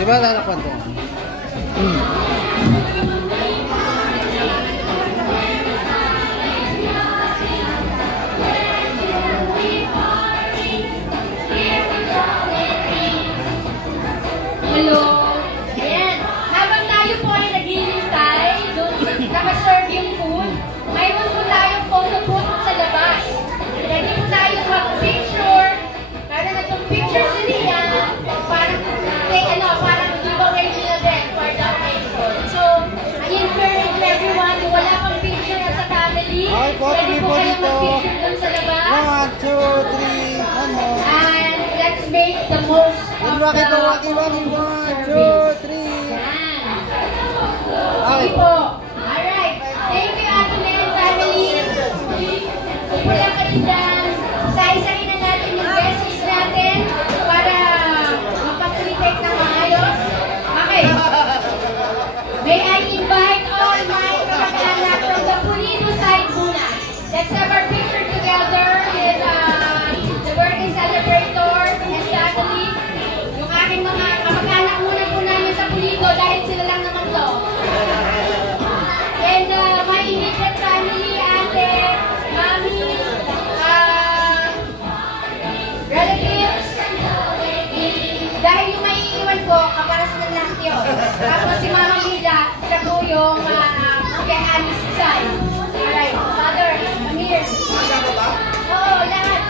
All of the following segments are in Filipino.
Di ba lalakpan to? Hello. Ayan. Habang tayo po ay naghihintay, doon nakaserve yung food, mayroon po tayong photo booth sa labas. Ready po tayo mag-picture. Para na itong picture sa niya, parang giveaway nila din for the occasion. So, I encourage everyone na wala pang picture at sa family. Ready po kayo mag-picture doon sa labas. 1, 2, 3, ano? And let's make the most of the Waki, 1, 2, 3. Okay po. Alright. Thank you, Ate Mel family. Upo lang kayo dyan. Isa-isahin na natin yung beses natin para mapag-retake ng maayos. Okay. May I invite all my kamag-anak from the Pulido side muna. Let's have our picture together with the birthday celebrator and family. Yung aking mga kamag-anak muna po namin sa Pulido dahil sila lang naman to. And my immediate family, ate, mami, relatives. Dahil yung maiiwan po, kaparas na lahat yun. Tapos si Mama Lida, siya po yung kay Alice side. Alright, Father, come here. Oo, lahat.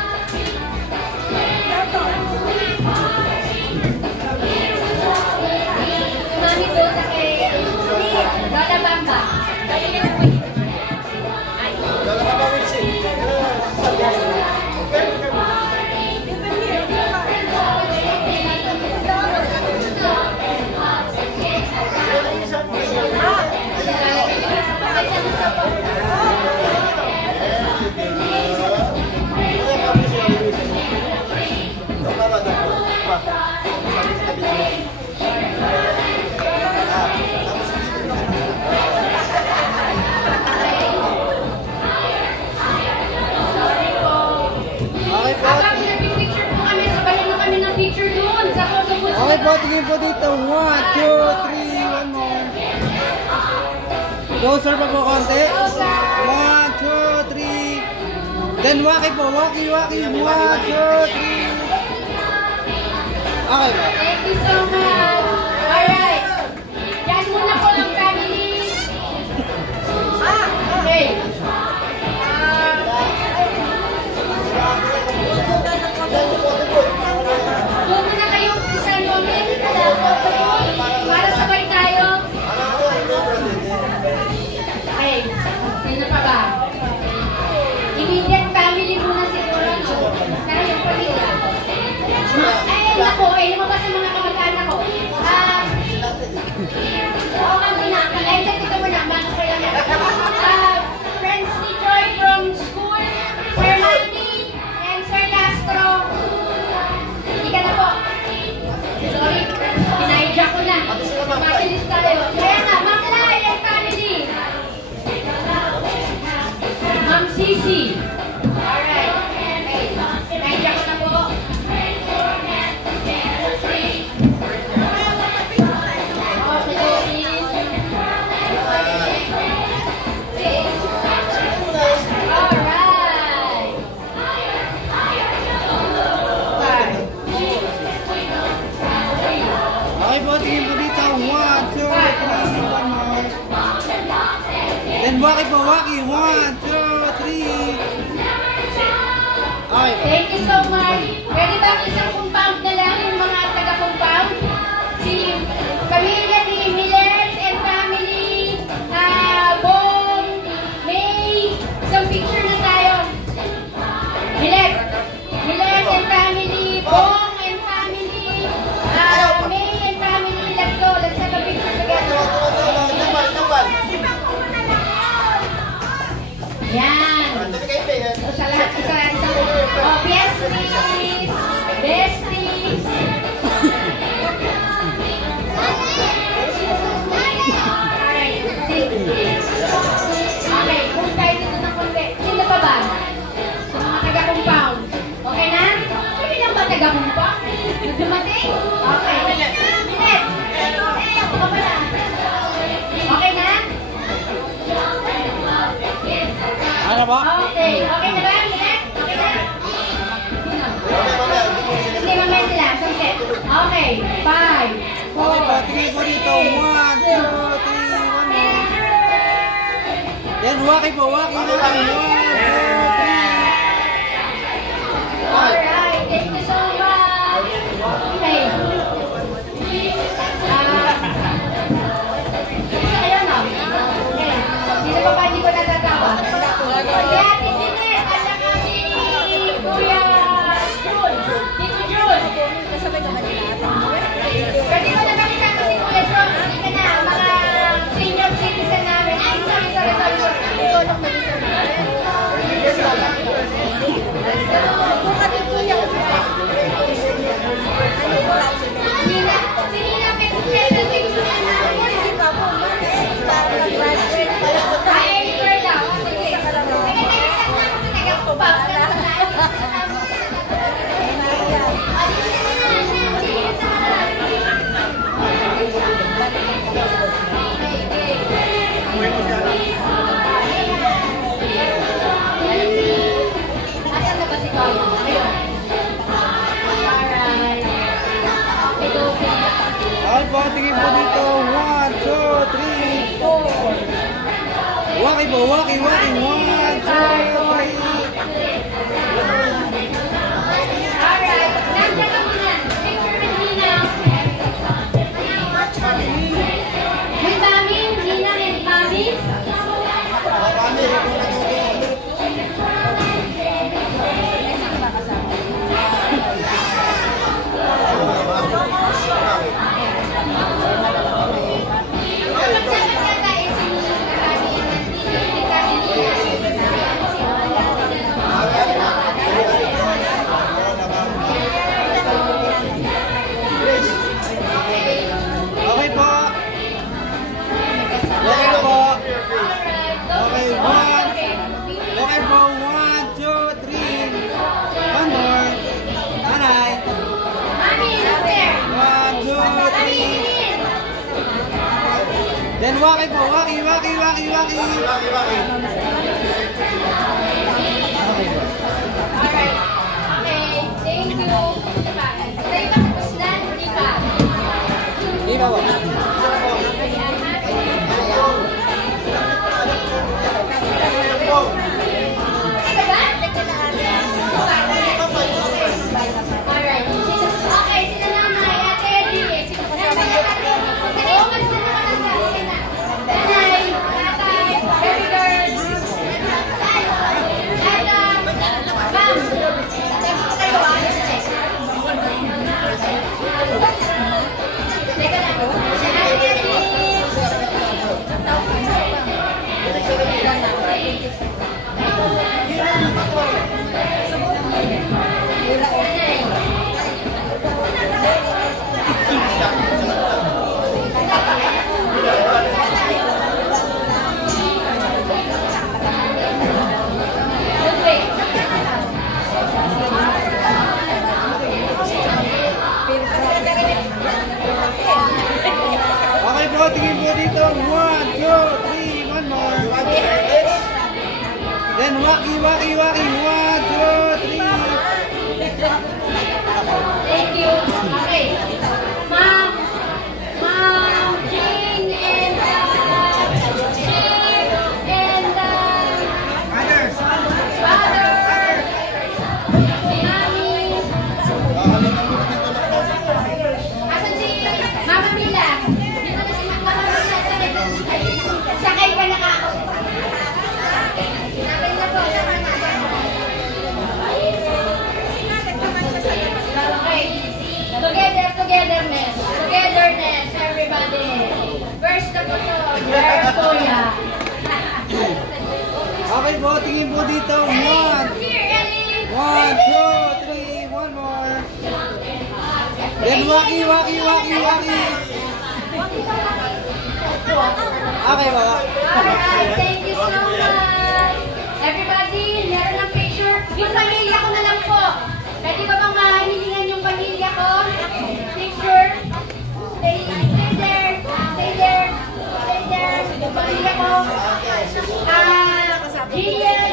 Mami doon na kay Lola Bamba. Lola Bamba will sing. Okay po, tingin po dito. 1, 2, 3, one more. Closer pa po konti. 1, 2, 3. Then waki po, waki. 1, 2, 3. Okay po. Thank you so much. Alright. Yan muna po ng family. Okay. Doon na kayo sa moment. Para sabay tayo. Okay. Sino pa ba? Immediate family muna siguro. Kaya yung pamilya. Ay, naku. Ay, lumabas ang mga kamag-anak ko. Oo, muna. Ay, dito muna. Bago kayo na. Friends ni Joy from school. Sir Manny and Sir Castro. Hindi ka na po. Sorry. Pinahijack ko na. Makilis tayo. Kaya nga, Ma'am Lai and family. Ma'am Sisi. Alright. Okay. Pinahijack ko na po. Okay po, tingin po dito. 1, 2, 3, one more. Then waki po, waki. 1, 2, 3. Okay po. Thank you so much. Pwede ba isang compound na lang yung mga taga-compound? Si pamilya ni Millers and family, Bong, May, isang picture na tayo. Millers and family, Bong and family, May and family, let's go. Let's have a picture together. Yan. Sa lahat, oh, besties! Besties! Okay, kung tayo dito ng konti. Sino pa ba? Sa mga taga-compound. Okay na? Pwede lang ba taga-compound? Dumating? Okay. Minute! po? Okay. Okay na ba? Okay na? Hindi, mamaya sila. Sunset. Okay. 5, 4, Okay po, tingin po dito. 1, 2, 3, 1 more. Then waki po, waki. 1, 2, 3. Alright, thank you so much. Okay. Ayun o. Okay. Dito pa pa, hindi ko natatawa. Kaya, Titinet, at saka si Kuya Jules. Tito Jules. Pwede mo na kami kasama si Kuya Jules. Hindi ka na, mga senior citizen namin. Ay, sorry. Okay po, tingin po dito. 1, 2, 3, 4. Waki po, waki. 1, 2, 3. Alright, nandiyan ka muna. Picture with Nina. May mami, Nina and mami. Okay po. Okay po. Okay, 1. Okay po, 1, 2, 3. 1 more. Nanay. Mami, look there. 1, 2, 3. Then waki po, waki. Waki. Alright. Okay, thank you. Tayo ba tapos na? Hindi pa. Di ba po? Ano ba? Alright. Okay, sila nanay, ate Eddie. Oo, mas na naman ang okay na. Nanay, tatay, baby girl. At, ma'am. Kayo, teka lang. Ate Eddie. Okay po, tingin po dito. 1, 2, 3. 1 more. Then waki. 1, 2, 3. Thank you. Okay. Ma'am, Jane and father, Mami. Asan si Mama Mila? Dito na si Mama Mila. Sakay ka na ka ako. Sakay na po. Okay. Togetherness, everybody. First na po to. First po ya. Okay po, tingin po dito. 1, 1, 2, 3. 1 more. Then waki. Okay po. Alright, thank you so much. Everybody, meron ng picture. Yung pamilya ko na lang po. Pwede ba bang mahilingan yung pamilya ko? Picture. Stay there. Yung pamilya ko. Gian,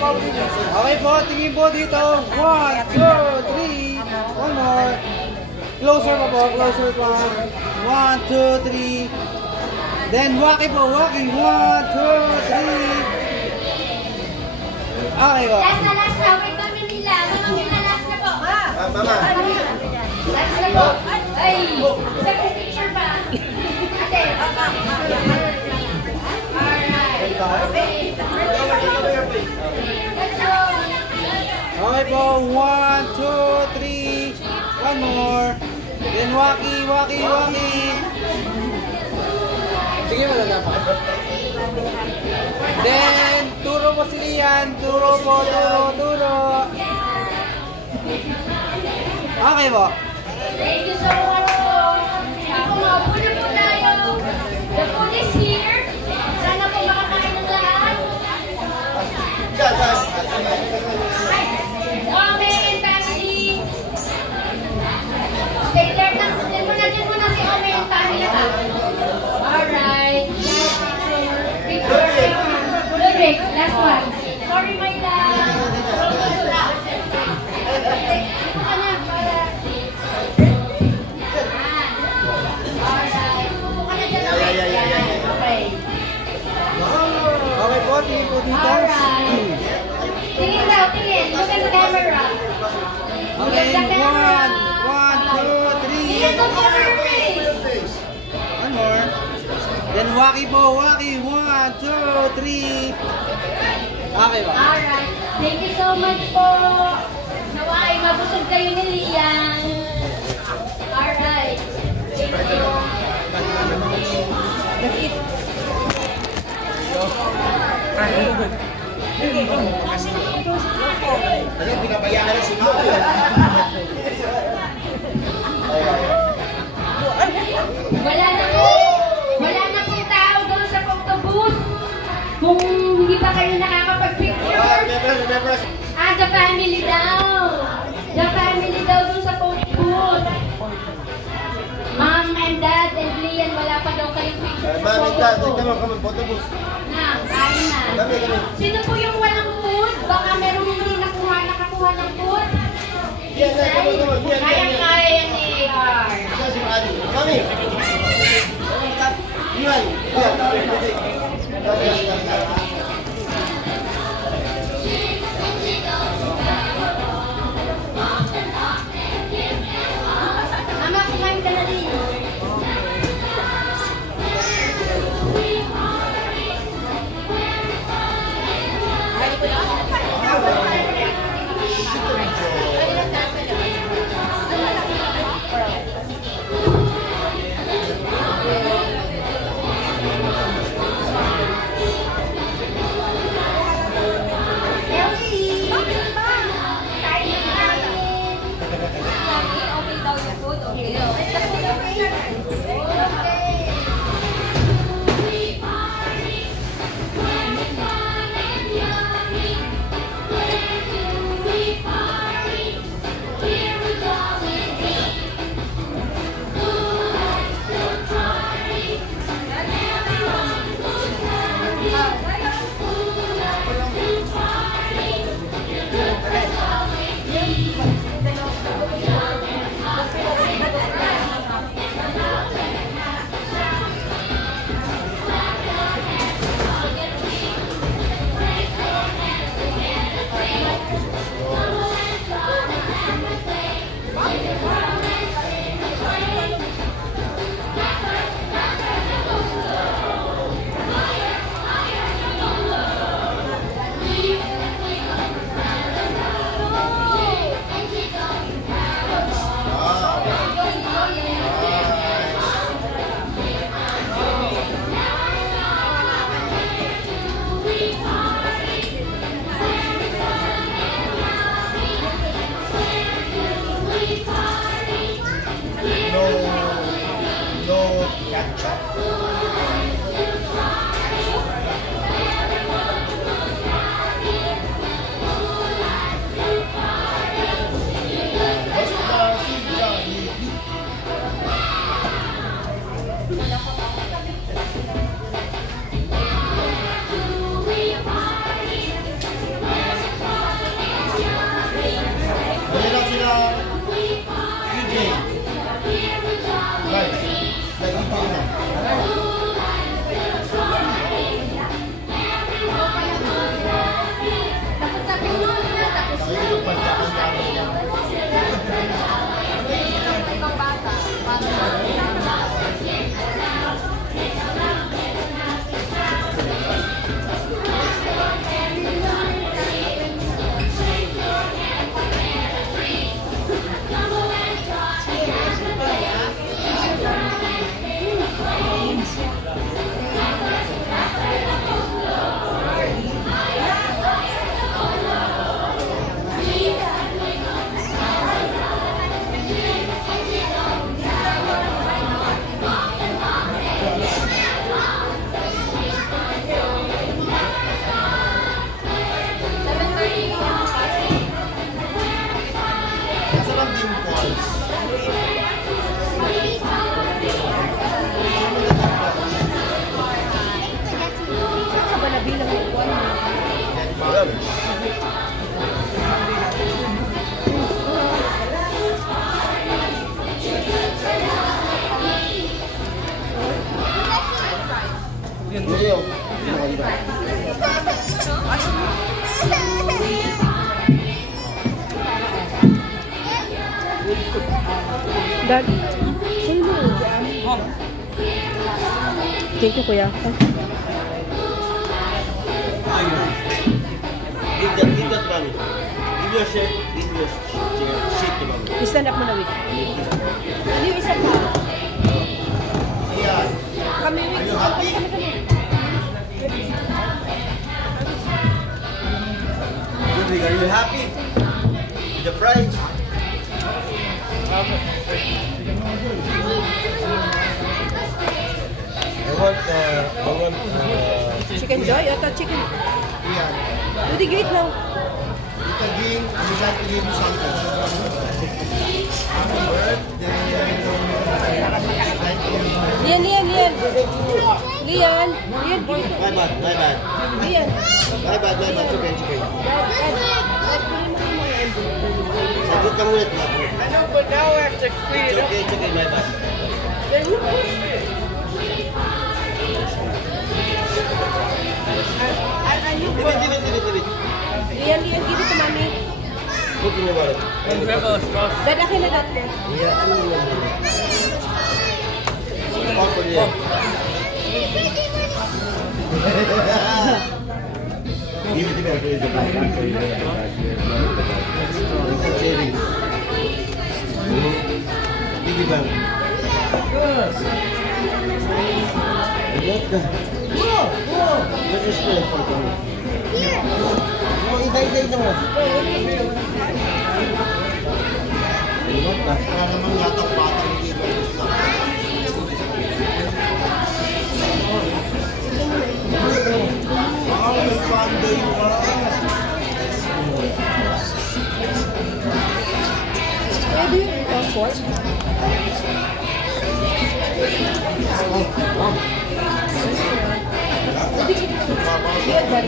Okay po, tingin po dito. 1, 2, 3. One more. Closer pa po, closer pa. 1, 2, 3. Then waki po, waki. 1, 2, 3. Okay po. Last na. Wait kami nila. Mamang last na po. Mama. Last na po. Ay, second picture pa. Ate. Alright. Okay. Let's go. Okay po, 1, 2, 3. One more. Then waki, waki, waki. Sige, wala pa. Then, turo po si Lian. Turo po, turo. Okay po. Thank you so much po. Ako nga, puna po tayo. The food is here. Sana po makakain ng lahat. Okay, and family. Okay, dyan muna si Ome and family ha. Alright. Picture. Ludwig, last one. Sorry, my dad. Ito na, para. Alright. Pupo ka na dyan, Ome. Okay. Okay po, tingin po dito. Alright. Tingin daw, tingin. Look at the camera. Look Okay, at the camera. 1, 2, 3. Tingin po for your face. One more. Then waki po, waki. 1, 2, 3. Okay ba? Alright. Thank you so much po. Nawa ay mabusog kayo ni Lian. Alright. Thank you. That's it. Kasi pinabayaan na si Mama. Wala na pong tao doon sa photo booth. Kung hindi pa kayo nakakapag-picture. The family daw. The family daw doon sa photo booth. Mom and Dad and Lian, wala pa daw kayong picture sa Mami, photo Dad, booth. kami photobooth. Kain na. Kami. Sino po yung walang food? Baka merong hindi nakakuha ng food? Yan. Kaya ni R. Mami. Iwan. Mama, kumain ka na rin. Leo. Dad. Thank you, kuya. Give that mommy. Give your shirt. Give your sheet to mommy. Stand up mo na, wait. Ano yung isa pa? Yeah. Kami, wait. Are you happy? Ludwig, are you happy? With the fries? I want Chicken Joy? Ito, chicken. yeah. Rudy, wait now. Again, we got to give you something. Happy birthday. Lian, Lian, Lian. Lian. Lian, give it. My bad, my bad. Lian. My bad, my bad. It's okay, it's okay. Dad, kunin mo yung mga envelope. Sagot ka muna. I know, but now I have to clean It's okay, it's okay, my bad. Then who pushed it? Leave it. Lian, Lian, give it to mommy. Put in your wallet. Dad, akin na dad. Yeah, ano yun? Papa niya. Give it to me. Give it back. What? Let's just play for me. Itay mo. Para naman yata batang hindi ba gusto. May panday pa. Where do you transport? Lian, Dad.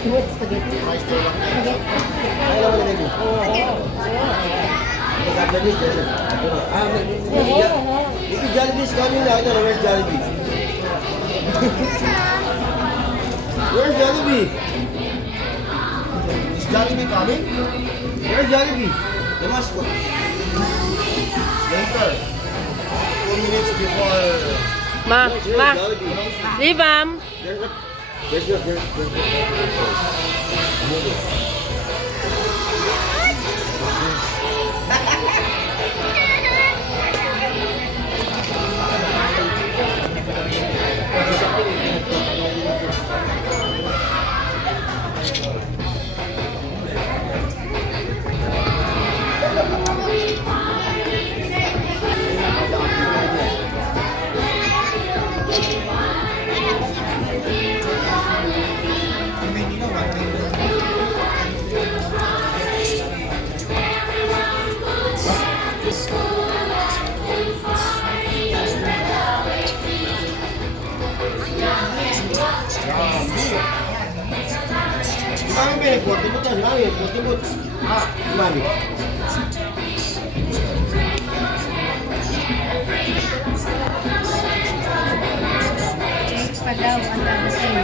You want spaghetti? Spaghetti. Ay, lang na nito. Ito Jollibee is coming na. Ito, where's Jollibee? Where's Jollibee? Is Jollibee coming? Where's Jollibee? They must go. Later. 4 minutes before. Ma, ma. Jollibee. Leave, ma'am. There's your. Mami, portibut na, mami, portibut. Ah, mami. Thanks pa daw, ang dami sa'yo.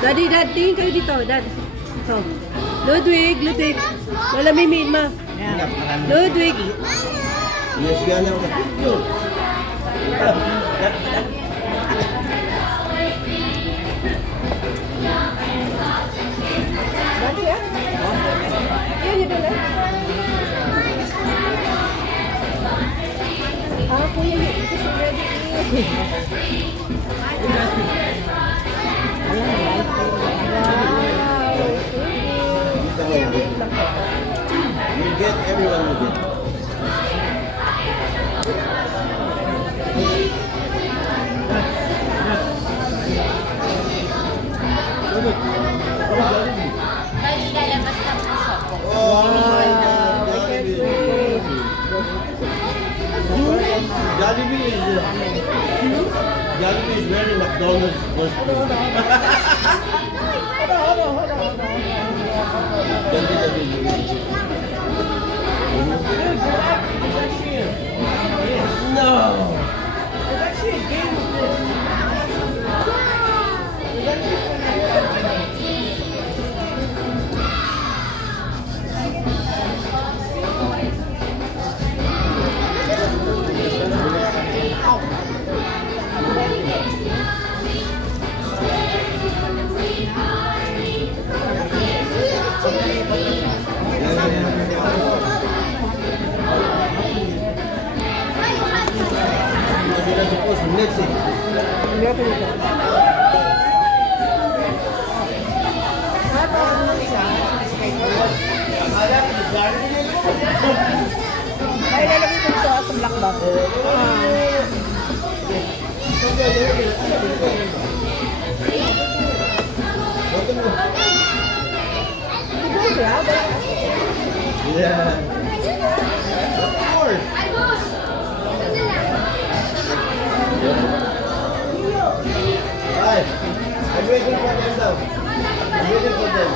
Daddy, Dad, tingin kayo dito, Dad. Oh. Ludwig, Ludwig. Wala may meat, ma. Ludwig. Yes, yan ang get, everyone will get. Lalabas na po siya. Jollibee is very McDonald's first food. No. It's actually a game of this. Ay, lalagay ko ito sa black box. Yeah. Of course. Hi. I'm waiting for them now. I'm waiting for them.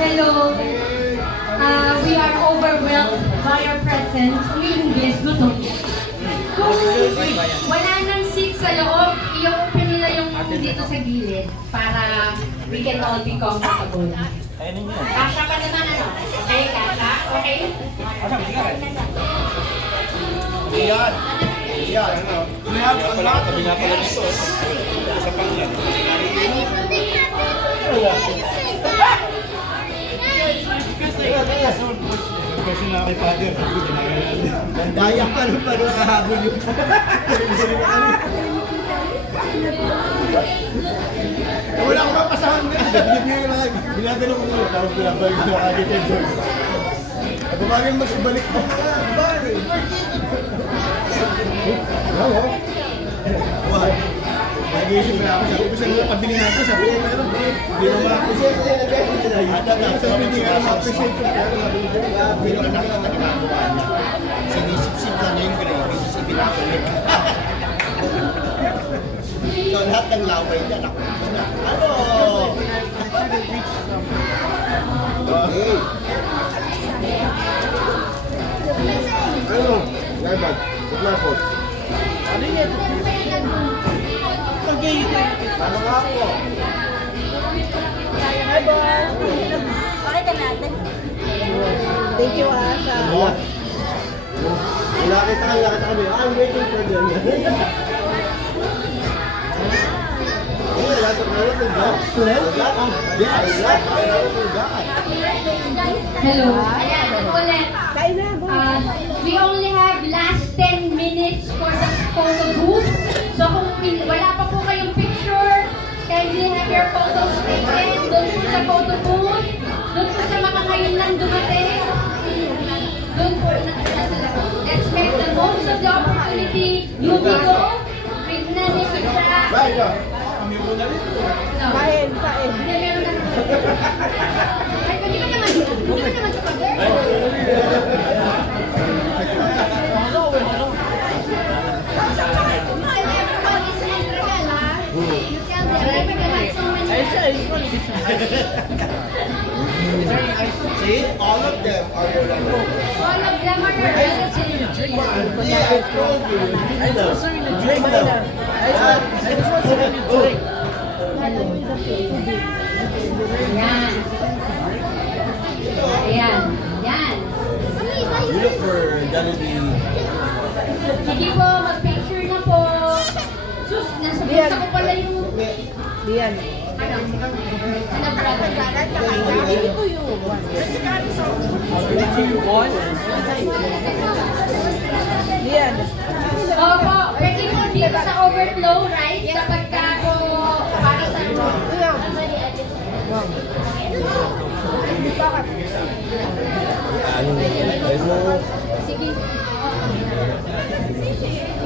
Hello. We are overwhelmed by your presence. English, gutom. Kung wala nang seat sa loob, i-open nila yung dito sa gilid para we can all be comfortable. Kasha pa naman ano? Okay, Kasha? Okay? Yan. Yan. We have a lot of guests. Sa pangyan. Kasi na kay Father, daya pa rin pa rin nakahabol yung wala akong mapasahan nga. Binagano ko nyo, tapos binabalik ko na agad yung doon. Ako bagay mas balik pa. Bagay. Why? Nag-iisip na ako. Sabi ko sa mga pabili na ako. Sabi ko, pero hindi mo ma-appreciate. Sabi hindi nga ma-appreciate ko. Pero anak na ginagawa niya. Sinisip-sip na niya yung gravy. Sisipin ako ulit. So, lahat ng laway niya. Ano? Okay. Ano? Garbag. What's my fault? Ano nga po? Hi, boy. Pakita natin. Thank you, Asa. Wala kita kami. I'm waiting for them. Hello. Ayan, ulit. Kain na, boy. We only have last 10 minutes for the photo booth. So kung wala pa po kayong picture, kindly have your photos taken. Doon po sa photo booth. Doon po sa mga ngayon lang dumating. Doon po. Let's make the most of the opportunity. You will go. With Nani Sitra. Kain. Hindi, meron na. Ay, hindi ka naman sa cover. See, all of them are your relatives. All of them are your relatives. Yeah, I told you. I know. Drink them. Yan. Ayan. Yan. You look for Jollibee. Sige po, mag-picture na po. Sus, nasa bulsa ko pala yung... Diyan. Ano? Ano brother? Ito yung Diyan. Opo, pwede po dito sa overflow, right? Kapag ka po para sa... Sige.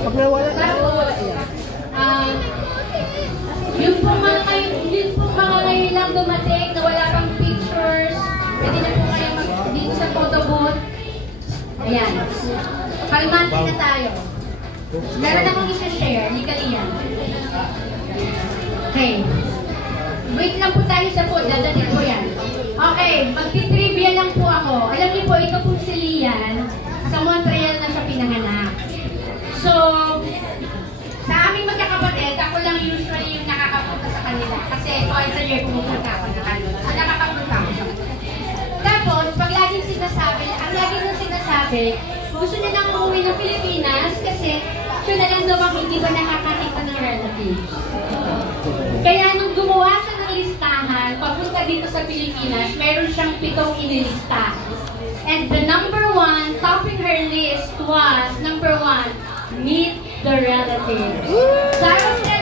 Pag nawala Tapos, yan. yung po mga ngayon lang dumating na wala pang pictures, pwede na po kayo dito sa photo booth. Ayan. Kalmante na tayo. Meron akong isa-share. Legally yan. Okay. Wait lang po tayo sa food. Dadating po yan. Okay. Magti-trivia lang po ako. Alam niyo po, ito po si Lian. Sa Montreal na siya pinanganak. So, sa aming magkakapatid, ako lang usually yung nakakapunta sa kanila. Kasi twice a year pumupunta ako na kanila. Nakakapunta ako sa kanila. Tapos, pag laging sinasabi, ang laging nang sinasabi, gusto nilang umuwi ng Pilipinas kasi siya na lang daw ang hindi ba nakakakita ng relatives. Kaya nung gumawa siya ng listahan, papunta dito sa Pilipinas, meron siyang 7 inilista. And the number 1, topping her list was, number 1, meet the relatives. Dahil